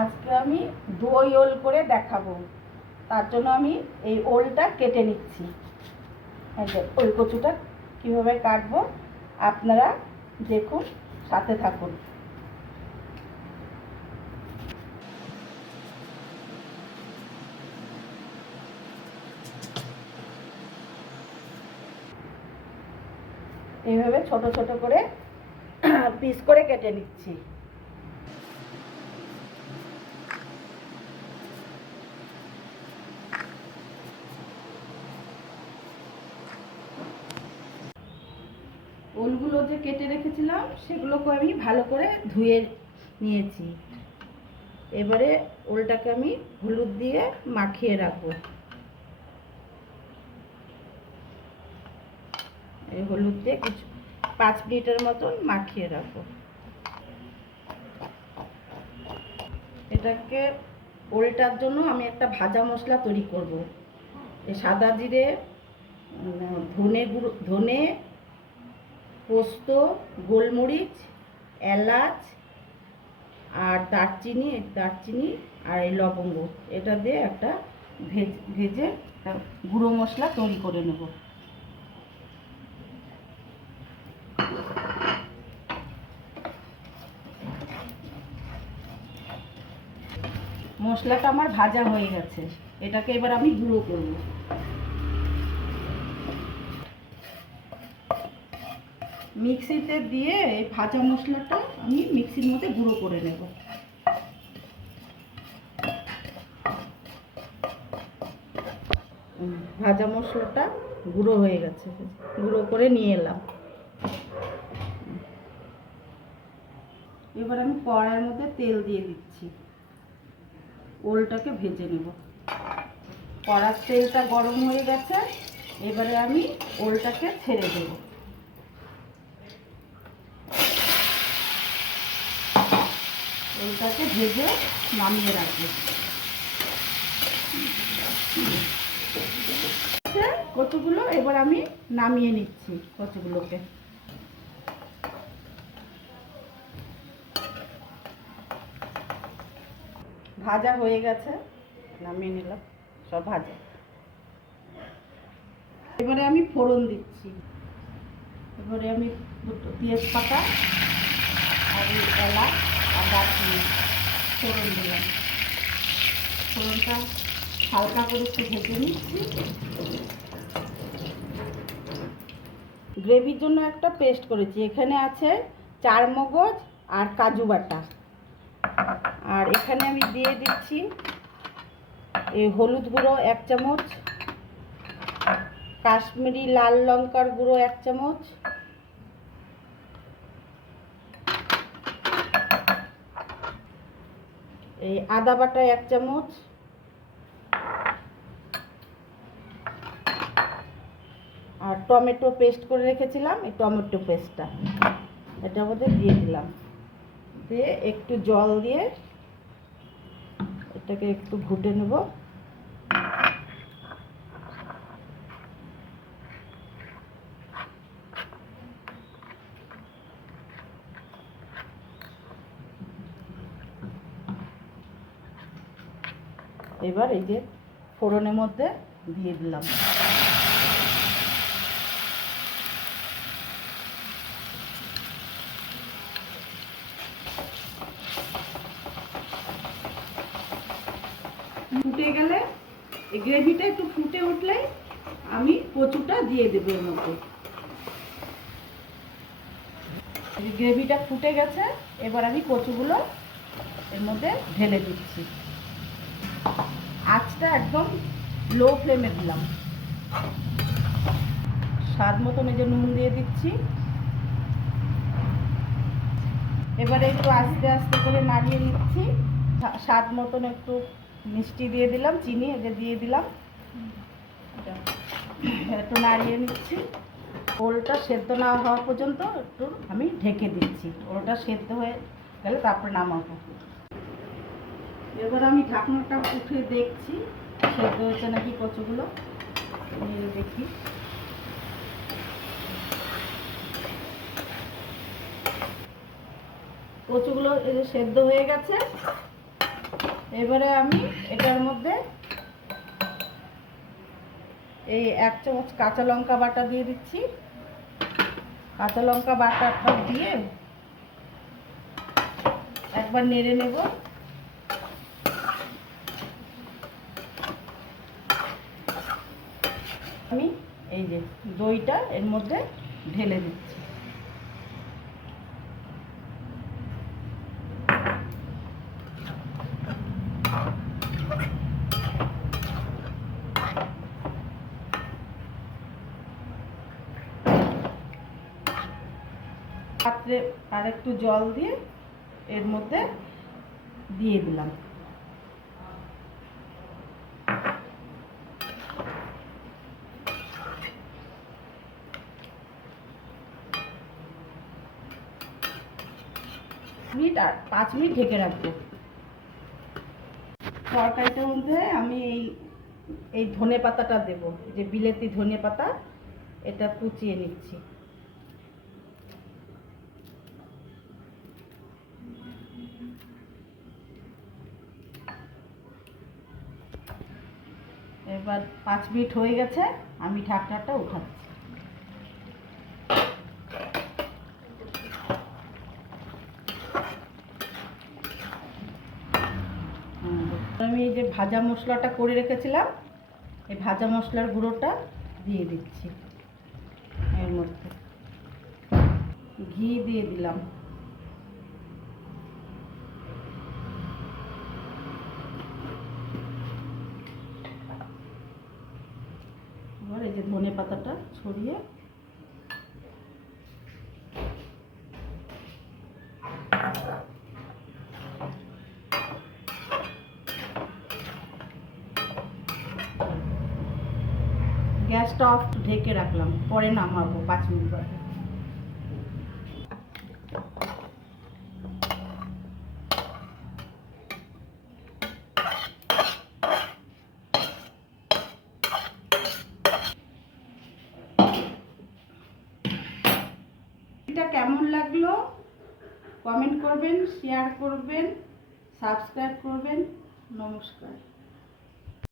আজকে আমি দই ওল করে দেখাবো। তার জন্য আমি এই ওলটা কেটে নিচ্ছি। এই যে ওল কচুটা কীভাবে কাটবো আপনারা দেখুন, সাথে থাকুন। এইভাবে ছোট ছোট করে পিস করে কেটে নিচ্ছি। ওলগুলো যে কেটে রেখেছিলাম সেগুলোকে আমি ভালো করে ধুয়ে নিয়েছি। এবারে ওলটাকে আমি হলুদ দিয়ে মাখিয়ে রাখবো। এই হলুদ দিয়ে কিছু 5 মিনিটের মতন মাখিয়ে রাখবো। এটাকে ওলটার জন্য আমি একটা ভাজা মশলা তৈরি করব। এই সাদা জিরে, ধনে, পোস্ত, গোলমরিচ, এলাচ আর দারচিনি আর এই লবঙ্গ, এটা দিয়ে একটা ভেজে গুঁড়ো মশলা তৈরি করে নেব। মশলাটা আমার ভাজা হয়ে গেছে, এটাকে এবার আমি গুঁড়ো করব। মিক্সিতে দিয়ে এই ভাজা মশলাটা আমি মিক্সির মধ্যে গুঁড়ো করে নেব। ভাজা মশলাটা গুঁড়ো হয়ে গেছে, গুঁড়ো করে নিয়ে এলাম। এবার আমি কড়াইয়ের মধ্যে তেল দিয়ে দিচ্ছি, ওলটাকে ভেজে নেব। কড়ার তেলটা গরম হয়ে গেছে, এবারে আমি ওলটাকে ছেড়ে দেব। ওলটাকে ভেজে নামিয়ে রাখবো। কচুগুলো এবার আমি নামিয়ে নিচ্ছি। কচুগুলোকে ভাজা হয়ে গেছে, নামিয়ে নিলাম সব ভাজা। এবারে আমি ফোড়ন দিচ্ছি। এবারে আমি দুটো তেজপাতা আর এলাচ আর দারচিনি ফোড়ন দিলাম। ফোড়নটা হালকা করে একটু ভেজে নিচ্ছি। গ্রেভির জন্য একটা পেস্ট করেছি, এখানে আছে চারমগজ আর কাজু বাটা। আর এখানে আমি দিয়ে দিচ্ছি এই হলুদ গুঁড়ো 1 চামচ, কাশ্মীরি লাল লঙ্কার গুঁড়ো 1 চামচ, এই আদা বাটা 1 চামচ, আর টমেটো পেস্ট করে রেখেছিলাম, এই টমেটো পেস্টটা এটার মধ্যে দিয়ে দিলাম। দিয়ে একটু জল দিয়ে এটাকে একটু ঘুটে নেব। এবার এই যে ফোড়নের মধ্যে দিয়ে দিলাম। ফুটে গেলে এই গ্রেভিটা একটু ফুটে উঠলে আমি কচুটা দিয়ে দেবো এর মধ্যে। গ্রেভিটা ফুটে গেছে, এবার আমি কচুগুলো এর মধ্যে ঢেলে দিচ্ছি। আঁচটা একদম লো ফ্লেমে দিলাম। স্বাদ মতন এই যে নুন দিয়ে দিচ্ছি। এবারে একটু আস্তে আস্তে করে নাড়িয়ে নিচ্ছি। স্বাদ মতন একটু মিষ্টি দিয়ে দিলাম, চিনি এই যে দিয়ে দিলাম, একটু নাড়িয়ে নিচ্ছি। ওলটা সেদ্ধ না হওয়া পর্যন্ত একটু আমি ঢেকে দিচ্ছি। ওলটা সেদ্ধ হয়ে গেলে তারপরে নামাবো। এবার আমি ঢাকনাটা উঠে দেখছি সেদ্ধ হয়েছে নাকি কচুগুলো, নিয়ে দেখি। কচুগুলো সেদ্ধ হয়ে গেছে। এবারে আমি এটার মধ্যে এই 1 চামচ কাঁচা লঙ্কা বাটা দিয়ে দিচ্ছি। কাঁচা লঙ্কা বাটাটা দিয়ে একবার নেড়ে নেব। আমি এই যে দইটা এর মধ্যে ঢেলে দিচ্ছি। পাত্রে আর একটু জল দিয়ে এর মধ্যে দিয়ে দিলাম। মিনিট আর 5 মিনিট ঢেকে রাখবো। তরকারিটার মধ্যে আমি এই ধনে পাতাটা দেব, যে বিলেতি ধনে পাতা, এটা কুচিয়ে নিচ্ছি। এবার 5 মিনিট হয়ে গেছে, আমি ঢাকনাটা উঠাচ্ছি। আমি এই যে ভাজা মশলাটা করে রেখেছিলাম, এই ভাজা মশলার গুঁড়োটা দিয়ে দিচ্ছি। এর মধ্যে ঘি দিয়ে দিলাম। এবার এই যে ধনে পাতাটা ছড়িয়ে গ্যাসটা অফ ঢেকে রাখলাম, পরে নামাবো 5 মিনিট পরে। এটা কেমন লাগলো কমেন্ট করবেন, শেয়ার করবেন, সাবস্ক্রাইব করবেন। নমস্কার।